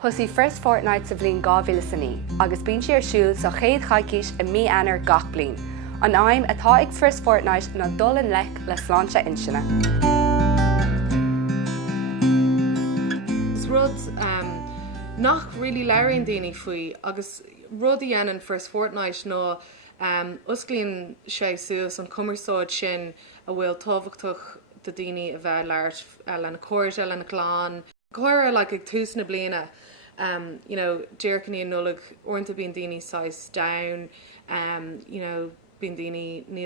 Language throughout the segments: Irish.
Thosaigh first fortnight sa bhliain 2009, agus bíonn sé ar siúl sa chéad chaicís i mí eanar gach bliain. An aim atá ag first fortnight ná dul an lech le sláinte inseanna. Is rud nach really leiríonn daoine faoi, agus rud a dhéanann first fortnight nó osclaíonn sé suas an cumarsáid sin a bhfuil tábhachtach do daoine a bheith leirt lena cóirde lena gláán. Cóir ag tús na bliana, dearcaní an nullag orintha bíon daoine sais down, bíon daoine ní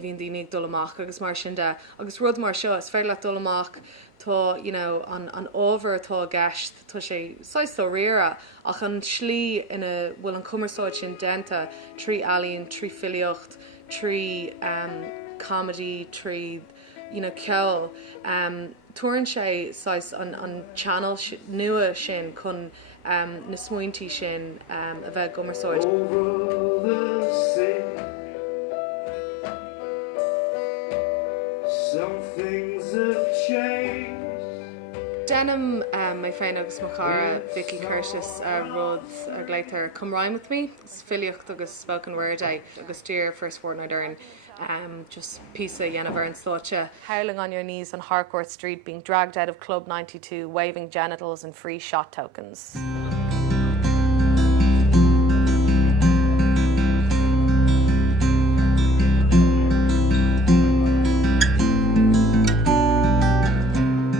bhíon daoine ag dul amach agus mar sin de. Agus rud mar seo is féidir le dul amach tá an ábhar atá gceist tá sé sais tá riara ach an slí bhfuil an cumarsáid sin denta trí ealaíonn, trí filiocht, trí comedy, trí ceol. Tuarann sé sais an channel nua sin chun na smaointí sin a bheith gomarsáid. Some things have changed. Denim my féin agus mo chara Vicky Curtis rud a gléitar Come Rhyme With Me. It's filiocht agus spoken word agus dear first fortnight earn. Just piece of Yennever and Slocha. Howling on your knees on Harcourt Street, being dragged out of Club 92, waving genitals and free shot tokens.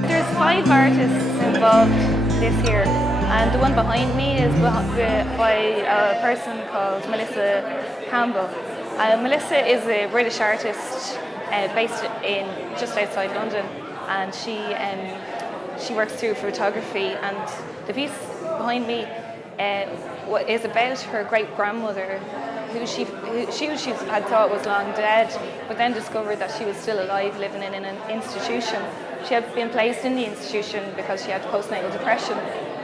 There's 5 artists involved this year, and the one behind me is by a person called Melissa Campbell. Melissa is a British artist based in just outside London, and she works through photography. And the piece behind me is about her great grandmother, who she had thought was long dead, but then discovered that she was still alive, living in an institution. She had been placed in the institution because she had postnatal depression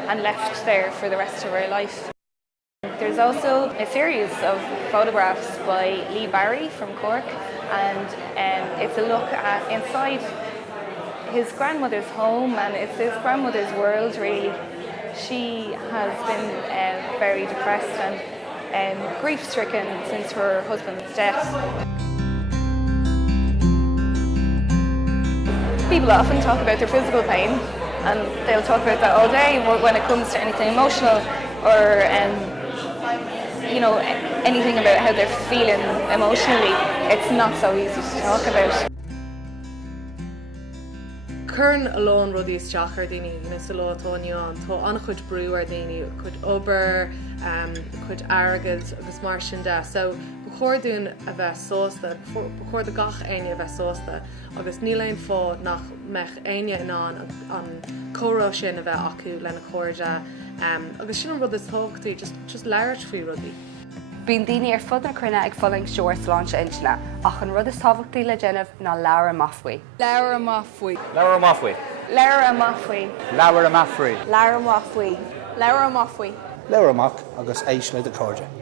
and left there for the rest of her life. There's also a series of photographs by Lee Barry from Cork, and it's a look at inside his grandmother's home, and it's his grandmother's world really. She has been very depressed and grief-stricken since her husband's death. People often talk about their physical pain, and they'll talk about that all day when it comes to anything emotional or anything about how they're feeling emotionally. It's not so easy to talk about. Curn alone rudí is teachar daoine sa lá atáinneán, tá an chuid brú ar daoine, chuid obair, chuid airgid agus mar sin de. So bechóir dún a bheith sósta, bechóir de gach aine a bheith sósta, agus níl aon fá nach mech aine inán an córá sin a bheith acu lena cóirde, agus sin an rud is tógtaí just leirt faoi rudí. Bíonn daoine ar fud na crunne ag foling seoir sláinte inseanna, ach an rud is tábhachtaí le déanamh ná leabhar amachfaoi. Leabhar amachfaoi. Leabhar amachfaoi. Leabhar amachfaoi. Leabhar amachfaoi. Leabhar amachfaoi. Leabhar amachfaoi. Leabhar amach agus éis le de cóide.